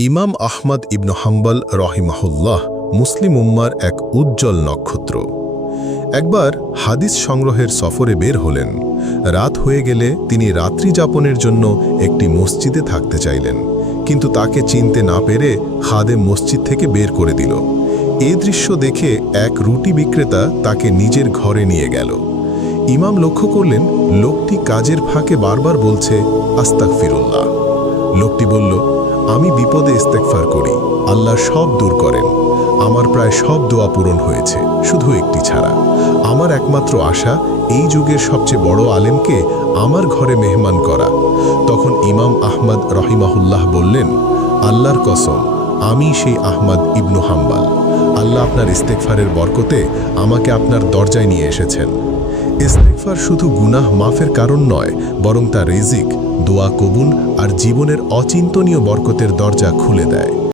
ইমাম আহমদ ইবনু হাম্বল রহিমাহুল্লাহ মুসলিম উম্মার এক উজ্জ্বল নক্ষত্র। একবার হাদিস সংগ্রহের সফরে বের হলেন। রাত হয়ে গেলে তিনি রাত্রি যাপনের জন্য একটি মসজিদে থাকতে চাইলেন। কিন্তু তাকে চিনতে না পেরে খাদেম মসজিদ থেকে বের করে দিল। এ দৃশ্য দেখে এক রুটি বিক্রেতা তাকে নিজের ঘরে নিয়ে গেল। ইমাম লক্ষ্য করলেন, লোকটি কাজের ফাঁকে বারবার বলছে আস্তাক ফিরুল্লাহ লোকটি বলল আমি বিপদে ইস্তেকফার করি। আল্লাহ সব দূর করেন। আমার প্রায় সব দোয়া পূরণ হয়েছে, শুধু একটি ছাড়া। আমার একমাত্র আশা, এই যুগের সবচেয়ে বড় আলেমকে আমার ঘরে মেহমান করা। তখন ইমাম আহমদ রহিমাহুল্লাহ বললেন, আল্লাহর কসম, আমি সেই আহমদ ইবনু হাম্বাল। আপনার ইস্তেকফারের বরকতে আমাকে আপনার দরজায় নিয়ে এসেছেন। ইস্তেকফার শুধু গুনাহ মাফের কারণ নয়, বরং তা রেজিক, দোয়া কবুল আর জীবনের অচিন্তনীয় বরকতের দরজা খুলে দেয়।